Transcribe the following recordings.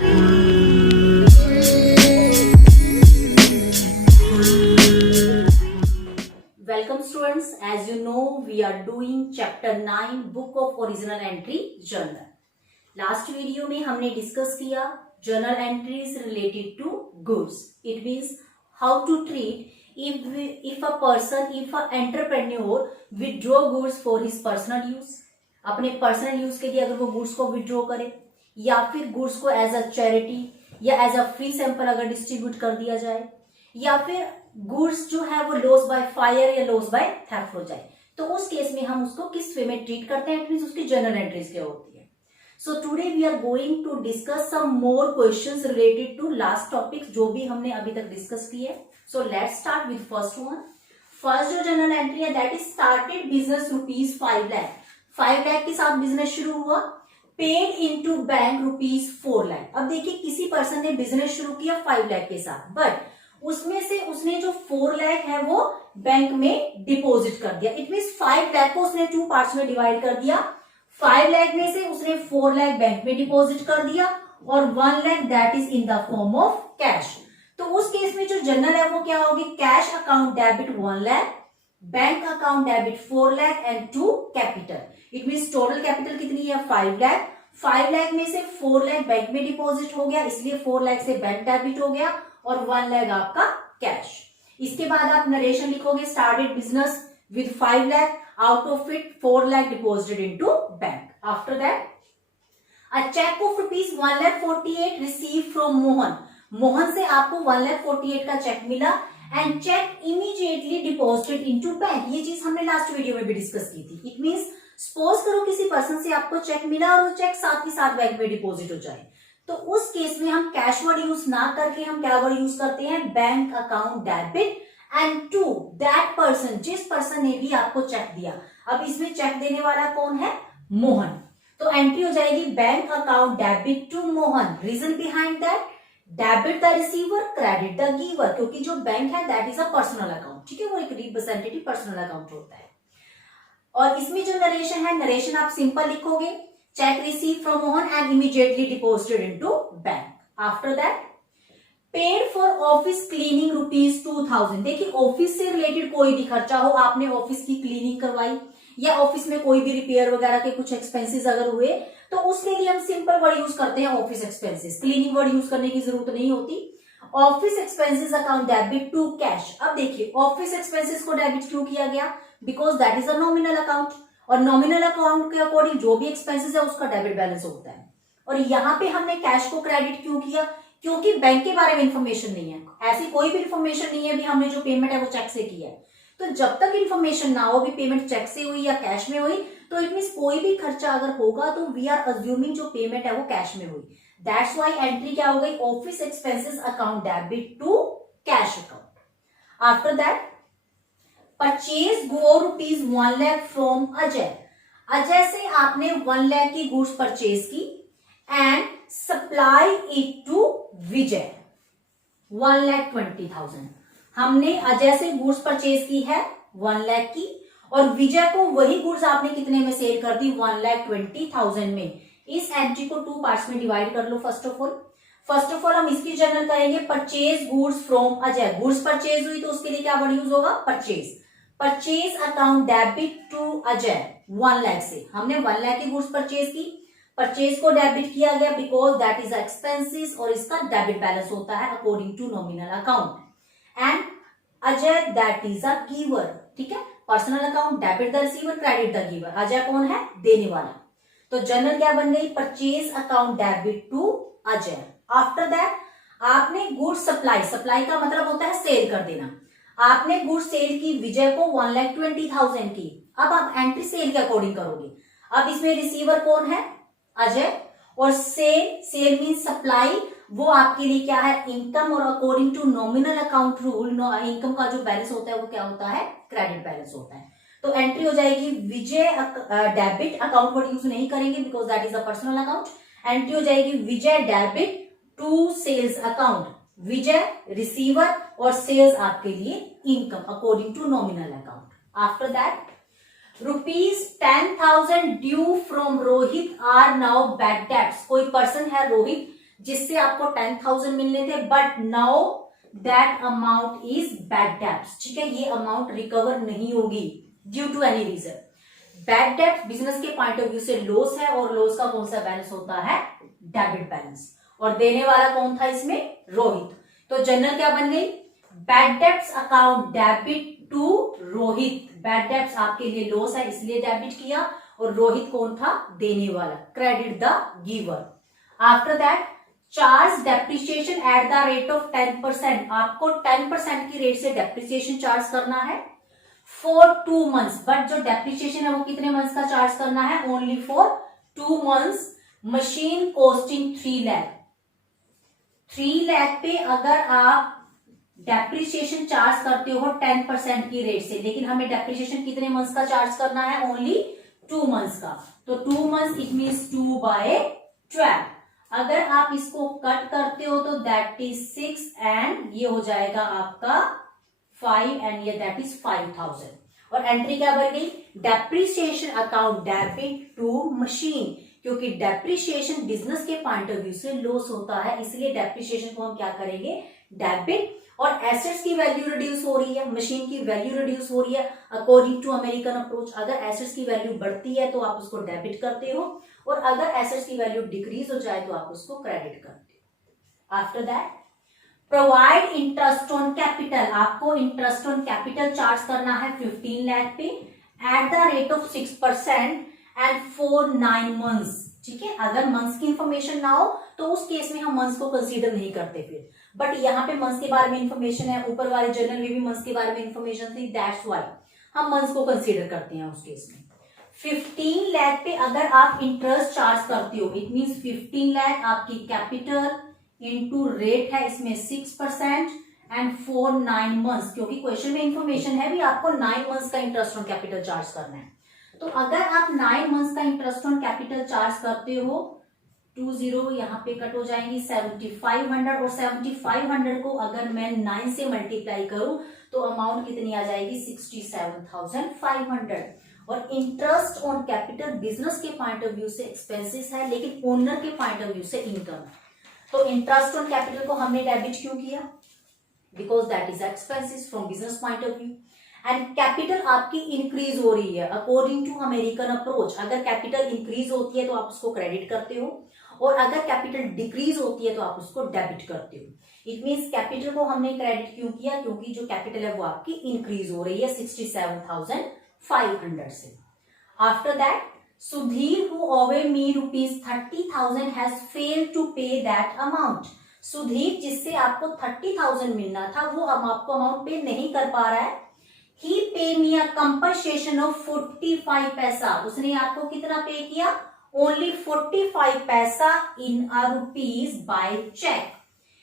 Welcome students, as you know we are doing chapter 9 book of original entry journal. Last video में हमने discuss किया journal entries related to goods. It means how to treat if a entrepreneur withdraw goods for his personal use. अपने personal use के लिए अगर वो goods को withdraw करे या फिर गुड्स को एज अ चैरिटी या एज अ फ्री सैंपल अगर डिस्ट्रीब्यूट कर दिया जाए या फिर गुड्स जो है वो लॉस बाय फायर या लॉस बाय थेफ्ट हो जाए, तो उस केस में हम उसको किस वे में ट्रीट करते हैं, इट मींस उसकी जर्नल एंट्रीज क्या होती है. So today we are going to discuss some more questions related to last topics जो भी हमने अभी तक डिस्कस किए. So let's start with first one. First जो जर्नल एंट्री है that is started business ₹5 lakh. 5 lakh के साथ बिजनेस शुरू हुआ. Paid into bank ₹4 lakh. अब देखिए किसी पर्सन ने बिजनेस शुरू किया 5 लाख के साथ, बट उसमें से उसने जो 4 लाख है वो बैंक में डिपॉजिट कर दिया. इट मींस 5 लाख को उसने 2 पार्ट्स में डिवाइड कर दिया. 5 लाख में से उसने 4 लाख बैंक में डिपॉजिट कर दिया और 1 lakh that is in the form of cash. तो उस केस में जो जर्नल है वो क्या होगी, cash account debit 1 lakh, bank account debit 4 lakh and 2 capital. It means total capital कितनी है 5 लाख. 5 लाख में से 4 लाख बैंक में डिपॉजिट हो गया, इसलिए 4 लाख से बैंक डेबिट हो गया और 1 लाख आपका कैश. इसके बाद आप नरेशन लिखोगे, started business with 5 lakh, out of it 4 lakh deposited into bank. After that a cheque of ₹1,48,000 receive from Mohan. Mohan से आपको 1,48,000 का चेक मिला and cheque immediately deposited into bank. ये चीज हमने लास्ट वीडियो में भी डिस्कस की थी. इट मींस सपोज करो किसी पर्सन से आपको चेक मिला और वो चेक साथ ही साथ बैंक में डिपॉजिट हो जाए, तो उस केस में हम कैश वर्ड यूज ना करके हम क्या वर्ड यूज करते हैं, bank account debit and to that person, जिस पर्सन ने भी आपको चेक दिया. अब इसमें चेक देने वाला कौन है, मोहन. तो एंट्री हो जाएगी bank account debit to Mohan. Reason behind that, debit the receiver, credit the giver, क्योंकि जो बैंक है that is a personal account. ठीक है, वो एक रिप्रेजेंटेटिव पर्सनल अकाउंट होता है. और इसमें जो नरेशन है, नरेशन आप सिंपल लिखोगे, check received from Mohan and immediately deposited into bank. After that, paid for office cleaning ₹2,000. देखिए ऑफिस से रिलेटेड कोई भी खर्चा हो, आपने ऑफिस की क्लीनिंग करवाई या ऑफिस में कोई भी रिपेयर वगैरह के कुछ एक्सपेंसेस अगर हुए, तो उसके लिए हम सिंपल वर्ड यूज करते हैं office expenses. Cleaning word use करने की जरूरत नहीं होती. Office expenses account debit to cash. अब देखिए ऑफिस एक्सपेंसेस को डेबिट क्यों किया गया, because that is a nominal account और नॉमिनल अकाउंट के अकॉर्डिंग जो भी एक्सपेंसेस है उसका डेबिट बैलेंस होता है. और यहाँ पे हमने कैश को क्रेडिट क्यों किया, क्योंकि बैंक के बारे में इंफॉर्मेशन नहीं है, ऐसी कोई भी इंफॉर्मेशन नहीं है भी हमने जो पेमेंट है वो चेक से किया है. तो जब तक इंफॉर्मेशन ना हो भी पेमेंट चेक से हुई या कैश में हुई, तो इट मींस कोई भी खर्चा अगर होगा तो वी आर अज्यूमिंग जो पेमेंट है वो कैश में हुई. दैट्स व्हाई एंट्री क्या हो गई, office expenses account debit to cash account. After that purchase ₹1 lakh from Ajay. Ajay से आपने 1 लाख की गुड्स परचेज की and supply it to Vijay 1,20,000. हमने अजय से गुड्स परचेज की है 1 लाख की और विजय को वही गुड्स आपने कितने में सेल कर दी, 1,20,000 में. इस एंट्री को 2 पार्ट्स में डिवाइड कर लो. फर्स्ट ऑफ ऑल हम इसकी जर्नल करेंगे, purchase goods from Ajay. Goods purchase हुई तो उसके लिए क्या वर्ड यूज होगा, purchase. Purchase account debit to Ajay 1 lakh से. हमने 1 लाख की गुड्स परचेज की, परचेज को डेबिट किया गया बिकॉज दैट इज एक्सपेंसेस और इसका डेबिट बैलेंस होता है according to nominal account. And Ajay that is a giver. ठीक है, personal account debit the receiver, credit the giver. Ajay कौन है, देने वाला. तो जर्नल क्या बन गई, purchase account debit to Ajay. After that आपने गुड्स सप्लाई, सप्लाई का मतलब होता है सेल कर देना. आपने गुड्स सेल की विजय को 1,20,000 की. अब आप एंट्री सेल के अकॉर्डिंग करोगे. अब इसमें रिसीवर कौन है, अजय, और सेल मीन सप्लाई, वो आपके लिए क्या है, इनकम. और according to nominal account rule income का जो बैलेंस होता है वो क्या होता है, क्रेडिट बैलेंस होता है. तो एंट्री हो जाएगी Vijay debit, account word use नहीं करेंगे because that is a personal account. Entry हो जाएगी Vijay debit to sales account. Vijay receiver और सेल्स आपके लिए income according to nominal account. After that ₹10,000 due from Rohit are now bad debts. कोई पर्सन है रोहित जिससे आपको 10,000 मिलने थे, but now that amount is bad debts. ठीक है, ये अमाउंट रिकवर नहीं होगी due to any reason. Bad डेब्ट बिजनेस के पॉइंट ऑफ व्यू से लॉस है, और लॉस का कौन सा बैलेंस होता है? Debit balance. और देने वाला कौन था इसमें? रोहित। तो जनरल क्या बन गई? Bad debts account debit to Rohit. Bad debts आपके लिए लॉस है इसलिए डेबिट किया, और रोहित कौन था? देने वाला। Credit the giver. After that charge depreciation at the rate of 10%। आपको 10% की रेट से डेप्रिसिएशन चार्ज करना है फॉर 2 months। बट जो डेप्रिसिएशन है वो कितने मंथ्स का चार्ज करना है? Only for 2 months। Machine costing 3 lakh. 3 lakh पे अगर आप डेप्रिसिएशन चार्ज करते हो 10% की रेट से, लेकिन हमें डेप्रिसिएशन कितने मंथ्स का चार्ज करना है? ओनली 2 months का। तो 2 months इट मीन्स 2/12। अगर आप इसको कट करते हो तो दैट इज 6, एंड ये हो जाएगा आपका 5, एंड ये दैट इज 5,000। और एंट्री क्या बन गई? Depreciation account debit to machine, क्योंकि डेप्रिसिएशन बिजनेस के पॉइंट ऑफ व्यू से लॉस होता है, इसलिए डेप्रिसिएशन को हम क्या करेंगे? डेबिट। और एसेट्स की वैल्यू रिड्यूस हो रही है, मशीन की वैल्यू रिड्यूस हो रही है अकॉर्डिंग टू अमेरिकन अप्रोच। अगर एसेट्स की वैल्यू बढ़ती है तो आप उसको डेबिट करते हो, और अगर एसेट्स की वैल्यू डिक्रीज हो जाए तो आप उसको क्रेडिट करते हो। After that provide interest on capital. आपको इंटरेस्ट ऑन कैपिटल चार्ज करना है 15 लाख पे at the rate of 6% and for 9 months। ठीक है, अगर मंथ्स की इंफॉर्मेशन ना हो तो उस केस में हम मंथ्स को कंसीडर नहीं करते फिर, बट यहाँ पे मंथ्स के बारे में इंफॉर्मेशन है, ऊपर वाले जर्नल में भी मंथ्स के बारे में इंफॉर्मेशन थी, दैट्स व्हाई हम मंथ्स को कंसीडर करते हैं उस केस में। 15 लाख पे अगर आप इंटरेस्ट चार्ज करते हो, इट मीन्स 15 लाख आपकी कैपिटल इनटू रेट है इसमें 6% एंड फॉर 9 months, क्योंकि क्वेश्चन में इंफॉर्मेशन है भी आपको 9 months का इंटरेस्ट ऑन कैपिटल चार्ज करना है। तो अगर आप 9 months का इंटरेस्ट ऑन कैपिटल चार्ज करते हो, 20 यहाँ पे कट हो जाएंगी 7500, और 7500 को अगर मैं 9 से मल्टीप्लाई करूं तो अमाउंट कितनी आ जाएगी? 67,500। और इंटरेस्ट ऑन कैपिटल बिजनेस के पॉइंट ऑफ व्यू से एक्सपेंसेस है, लेकिन ओनर के पॉइंट ऑफ व्यू से इनकम। तो इंटरेस्ट ऑन कैपिटल को हमने डेबिट क्यों किया? Because that is expenses from business point of view. And capital आपकी इंक्रीज हो रही है अकॉर्डिंग टू अमेरिकन अप्रोच। अगर कैपिटल इंक्रीज होती है तो आप उसको क्रेडिट करते हो, और अगर कैपिटल डिक्रीज होती है तो आप उसको डेबिट करते हो। इट मीन्स कैपिटल को हमने क्रेडिट क्यों किया? क्योंकि जो कैपिटल है वो आपकी इंक्रीज हो रही है 67,500 से। After that Sudhir who owe me ₹30,000 has failed to pay that amount। Sudhir जिससे आपको 30,000 मिलना था वो आपको अमाउंट पे नहीं कर पा रहा है। He pay me a compensation of 45 पैसा। उसने आपको कितना पे किया? Only 45 पैसा in a rupees by check।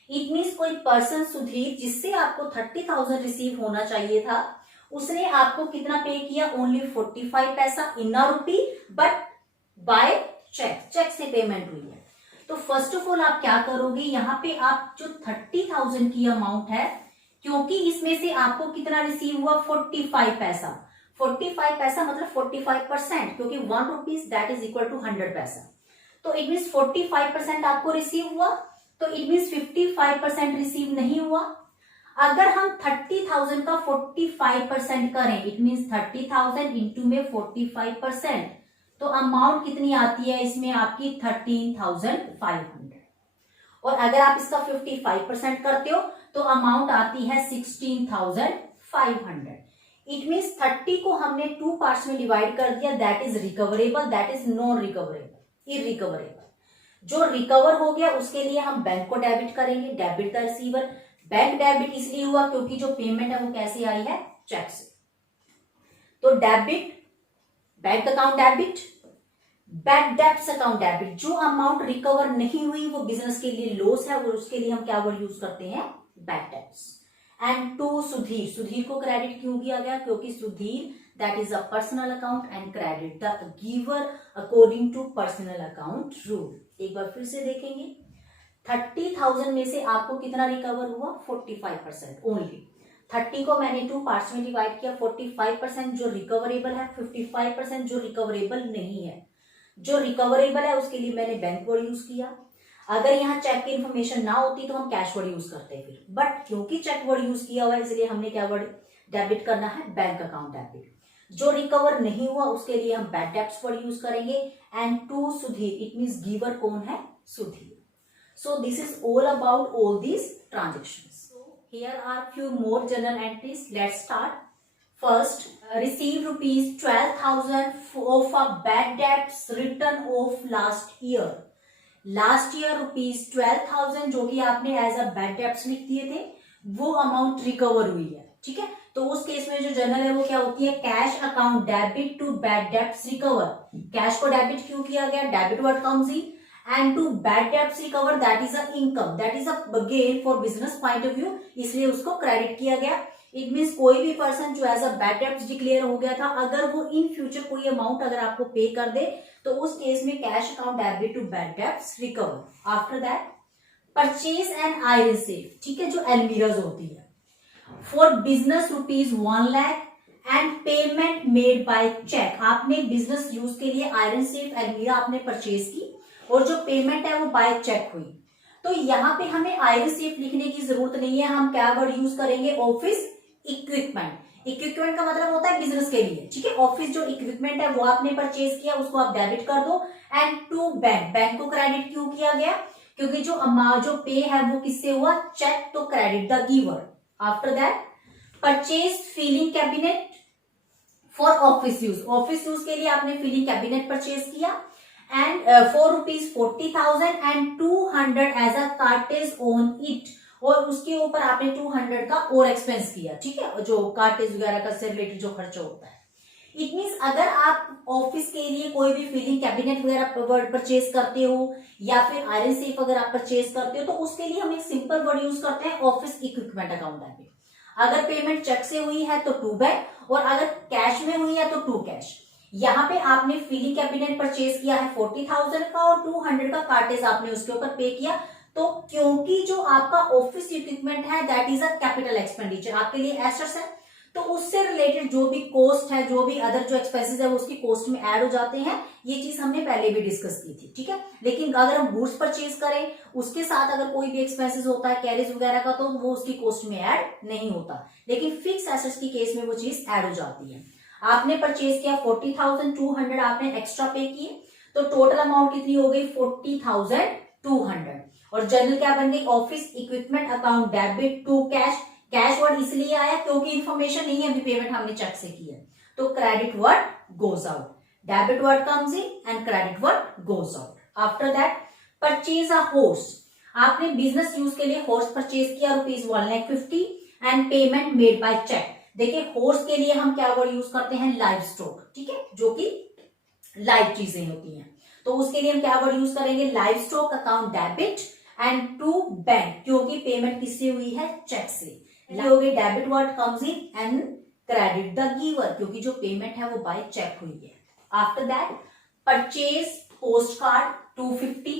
It means कोई पर्सन सुधीर जिससे आपको 30,000 रिसीव होना चाहिए था, उसने आपको कितना पे किया? ओनली 45 पैसा इन अ रूपी, बट बाय चेक। चेक से पेमेंट हुई है। तो फर्स्ट ऑफ ऑल आप क्या करोगे? यहाँ पे आप जो 30,000 की अमाउंट है, क्योंकि इसमें से आपको कितना रिसीव हुआ? 45 पैसा। 45 पैसा मतलब 45%, क्योंकि 1 rupees that is equal to 100 paisa. तो इट मीन्स 45% आपको रिसीव हुआ, तो इट मीन्स 55% रिसीव नहीं हुआ। अगर हम 30,000 का 45% करें, इट मीन्स 30,000 इंटू में 45%, तो अमाउंट कितनी आती है इसमें आपकी? 13,500। और अगर आप इसका 55% करते हो तो अमाउंट आती है 16,500। इट मीन्स 30 को हमने 2 पार्ट्स में डिवाइड कर दिया, that is recoverable, that is non recoverable, irrecoverable. जो रिकवर हो गया उसके लिए हम बैंक को डेबिट करेंगे, debit the receiver. Bank debit इसलिए हुआ क्योंकि जो पेमेंट है वो कैसे आई है? चेक से। तो debit, bank account debit, bad debts account debit. जो अमाउंट रिकवर नहीं हुई वो बिजनेस के लिए लॉस है, और उसके लिए हम क्या वर्ड यूज करते हैं? Bad debts. And to Sudhir, Sudhir को क्रेडिट क्यों किया गया? क्योंकि Sudhir that is a personal account and credit the giver according to personal account rule. एक बार फिर से देखेंगे, 30,000 में से आपको कितना रिकवर हुआ? 45% ओनली। 30 को मैंने 2 पार्ट्स में डिवाइड किया, 45% जो रिकवरेबल है, 55% जो रिकवरेबल नहीं है। जो रिकवरेबल है उसके लिए मैंने बैंक वर्ड यूज किया। अगर यहाँ चेक की इन्फॉर्मेशन ना होती तो हम कैश वर्ड यूज करते हैं फिर, बट क्योंकि चेक वर्ड यूज किया हुआ है इसलिए हमने क्या वर्ड डेबिट करना है, बैंक अकाउंट डेबिट। जो रिकवर नहीं हुआ उसके लिए हम बैड डेब्ट्स वर्ड यूज करेंगे। And to Sudhir, it means giver कौन है, Sudhir. So this is all about all these transactions. Here are few more journal entries. Let's start. First, received rupees 12,000 of a bad debts written off last year. Last year rupees 12,000 जो कि आपने as a bad debts लिख दिए थे, वो amount recover हुई है, ठीक है। तो उस केस में जो जर्नल है वो क्या होती है, cash account debit to bad debts recover. Cash को डेबिट क्यों किया गया, debit word comes in, and to bad debts recover, that is a income, that is a gain for business point of view, इसलिए उसको credit किया गया। It means कोई भी पर्सन जो as a bad debts declare हो गया था, अगर वो इन फ्यूचर कोई अमाउंट अगर आपको पे कर दे तो उस केस में cash account debit to bad debts recover. After that purchase and iron safe, ठीक है, जो एलमीराज होती है, for business rupees 1 lakh and payment made by cheque. आपने बिजनेस यूज के लिए आयरन सेफ एलमीरा आपने परचेज की और जो पेमेंट है वो बाय चेक हुई, तो यहाँ पे हमें आयरन सेफ लिखने की जरूरत नहीं है। हम क्या वर्ड यूज करेंगे, ऑफिस इक्विपमेंट। इक्विपमेंट का मतलब होता है बिजनेस के लिए, ठीक है। ऑफिस जो इक्विपमेंट है वो आपने परचेज किया, उसको आप डेबिट कर दो। एंड टू बैंक, बैंक को क्रेडिट क्यों किया गया, क्योंकि जो अमाउंट जो पे है वो किससे हुआ, चेक, तो credit the giver. After that purchase filing cabinet for office use, office use के लिए आपने फिलिंग कैबिनेट परचेज किया and for rupees 40,000 and 200 as a cartage on it, और उसके ऊपर आपने 200 का और एक्सपेंस किया, ठीक है, जो कार्टेज वगैरह का से रिलेटेड जो खर्चा होता है। इट मीन्स अगर आप ऑफिस के लिए कोई भी फिलिंग कैबिनेट वगैरह परचेज करते हो या फिर आयरन सेफ अगर आप परचेज करते हो तो उसके लिए हम एक सिंपल वर्ड यूज करते हैं, ऑफिस इक्विपमेंट अकाउंट डेबिट। अगर पेमेंट चेक से हुई है तो टू बैंक, और अगर कैश में हुई है तो टू कैश। यहाँ पे आपने फिलिंग कैबिनेट परचेज किया है 40,000 का और 200 का कार्टेज आपने उसके ऊपर पे किया, तो क्योंकि जो आपका ऑफिस इक्विपमेंट है that is a capital expenditure, आपके लिए एसेट्स है, तो उससे रिलेटेड जो भी कॉस्ट है, जो भी अदर जो एक्सपेंसेस है वो उसकी कॉस्ट में ऐड हो जाते हैं। ये चीज हमने पहले भी डिस्कस की थी, ठीक है। लेकिन अगर हम गुड्स परचेज करें उसके साथ अगर कोई भी एक्सपेंसेस होता है कैरेज वगैरह का, तो वो उसकी कॉस्ट में ऐड नहीं होता, लेकिन फिक्स एसेट्स की केस में वो चीज ऐड हो जाती है। आपने परचेज किया 40,000, 200 आपने एक्स्ट्रा पे किए, तो टोटल अमाउंट कितनी हो गई 40,200। और जर्नल क्या बन गई, office equipment account debit to cash. Cash word इसलिए आया क्योंकि इंफॉर्मेशन नहीं है, अभी पेमेंट हमने चेक से की है, तो credit word goes out, debit word comes in and credit word goes out. After that purchase a horse, आपने बिजनेस यूज के लिए हॉर्स परचेज किया rupees 1,50,000 and payment made by cheque. देखिए हॉर्स के लिए हम क्या वर्ड यूज करते हैं, लाइव स्टॉक, ठीक है, जो कि लाइव चीजें होती हैं, तो उसके लिए हम क्या वर्ड यूज करेंगे, livestock account debit and to bank, क्योंकि पेमेंट किससे हुई है, चेक से। हो गई debit word comes in and credit the giver, क्योंकि जो पेमेंट है वो बाय चेक हुई है। After that purchase post card 250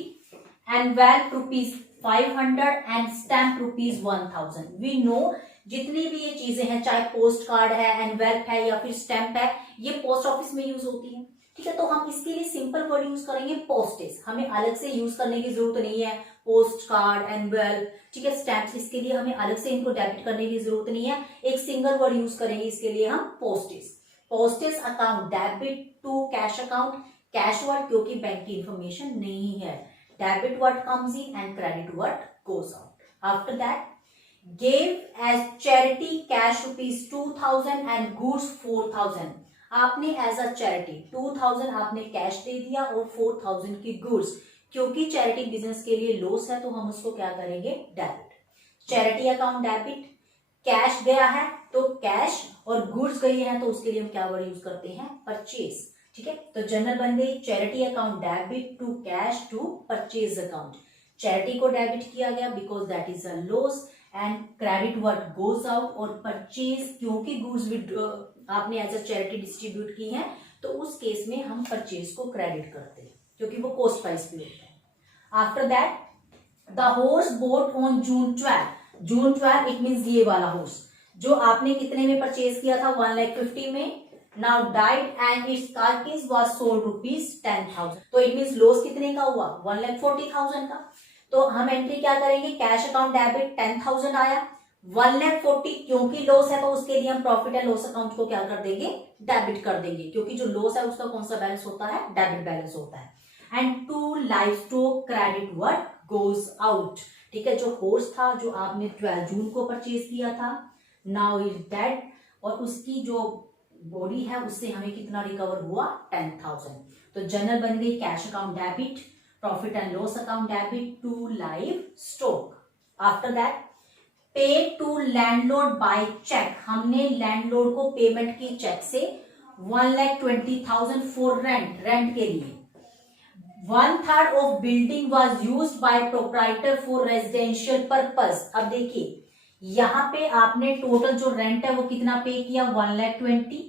and wealth rupees 500 and stamp rupees 1,000। We know जितनी भी ये चीजें हैं, चाहे पोस्ट कार्ड है, एनवेल्प है या फिर स्टैम्प है, ये पोस्ट ऑफिस में यूज होती है, ठीक है। तो हम इसके लिए सिंपल वर्ड यूज करेंगे पोस्टेज, हमें अलग से यूज करने की जरूरत नहीं है। पोस्ट कार्ड, एनवेल्प, ठीक है, स्टैम्प्स, इसके लिए हमें अलग से इनको डेबिट करने की जरूरत नहीं है, एक सिंगल वर्ड यूज करेंगे इसके लिए हम, postage. Postage account debit to cash account, cash word क्योंकि बैंक की इंफॉर्मेशन नहीं है, debit word comes in and credit word goes out. After that gave as charity cash rupees 2,000 and goods 4,000। आपने as a charity 2,000 आपने cash दे दिया और 4,000 की goods, क्योंकि चैरिटी बिजनेस के लिए लॉस है तो हम उसको क्या करेंगे, debit. Charity account debit, cash गया है तो कैश, और गुड्स गई है तो उसके लिए हम क्या वर्ड यूज करते हैं, परचेज, ठीक है। तो जनरल बन गई charity account debit to cash to purchase account. Charity को डेबिट किया गया because that is a loss and credit word goes out, और परचेज क्योंकि गुड्स आपने एज अ चैरिटी डिस्ट्रीब्यूट की है तो उस केस में हम परचेज को क्रेडिट करते हैं क्योंकि वो कॉस्ट प्राइस पे होता है। After that the horse boat on June 12, June 12 it means ये वाला हॉर्स जो आपने कितने में परचेज किया था, 1,50,000 में, now died and its carcass was sold rupees 10,000, तो इट मीन्स लॉस कितने का हुआ, 1,40,000 का। तो हम एंट्री क्या करेंगे, कैश अकाउंट डेबिट 10,000 आया, 1,40,000 क्योंकि लॉस है तो उसके लिए हम प्रॉफिट एंड लॉस अकाउंट को क्या कर देंगे, डेबिट कर देंगे, क्योंकि जो लॉस है उसका कौन सा बैलेंस होता है, डेबिट बैलेंस होता है। And to livestock credit what goes out, ठीक है, जो हॉर्स था जो आपने 12 जून को परचेज किया था, नाउ इज डेड, और उसकी जो बॉडी है उससे हमें कितना रिकवर हुआ, 10,000। तो जनरल बन गई cash account debit, profit and loss account debit to livestock. After that pay to landlord by cheque, हमने लैंडलॉर्ड को पेमेंट की चेक से 1,20,000 फॉर रेंट, रेंट के लिए। 1/3 of building was used by proprietor for residential purpose. अब देखिए यहां पे आपने टोटल जो रेंट है वो कितना पे किया, 1,20,000,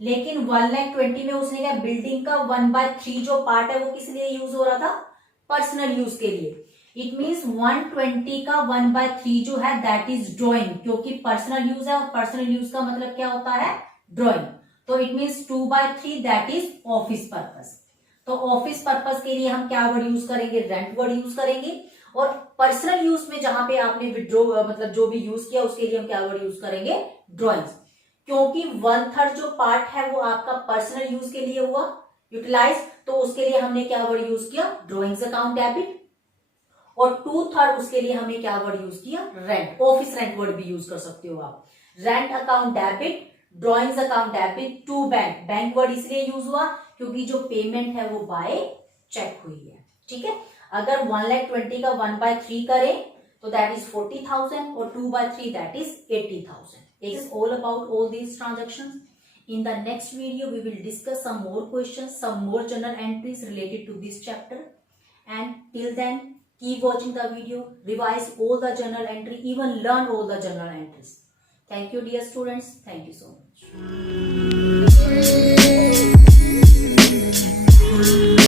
लेकिन 1,20,000 में उसने क्या, बिल्डिंग का 1/3 जो पार्ट है वो किस लिए यूज हो रहा था, पर्सनल यूज के लिए। इट मीन्स 120 का 1/3 जो है दैट इज ड्रॉइंग, क्योंकि पर्सनल यूज है और पर्सनल यूज का मतलब क्या होता है, ड्रॉइंग। तो it means 2/3 that is office purpose. तो ऑफिस पर्पस के लिए हम क्या वर्ड यूज करेंगे, रेंट वर्ड यूज करेंगे, और पर्सनल यूज में जहां पे आपने विड्रॉ मतलब जो भी यूज किया उसके लिए हम क्या वर्ड यूज करेंगे, ड्रॉइंग्स, क्योंकि 1/3 जो पार्ट है वो आपका पर्सनल यूज के लिए हुआ यूटिलाइज, तो उसके लिए हमने क्या वर्ड यूज किया, ड्रॉइंग्स अकाउंट डेबिट, और 2/3 उसके लिए हमने क्या वर्ड यूज किया, रेंट, ऑफिस रेंट वर्ड भी यूज कर सकते हो आप। Rent account debit, drawings account debit to bank, bank word इसलिए यूज हुआ क्योंकि जो पेमेंट है वो बाय चेक हुई है, ठीक है। अगर 1,20,000 का 1/3 करें तो दैट इज 40,000 और 2/3 that is 80,000. It is all about all these transactions. In the next video we will discuss some more questions, some more journal entries related to this chapter, and till then keep watching the video, revise all the journal entry, even learn all the journal entries. Thank you dear students, thank you so much.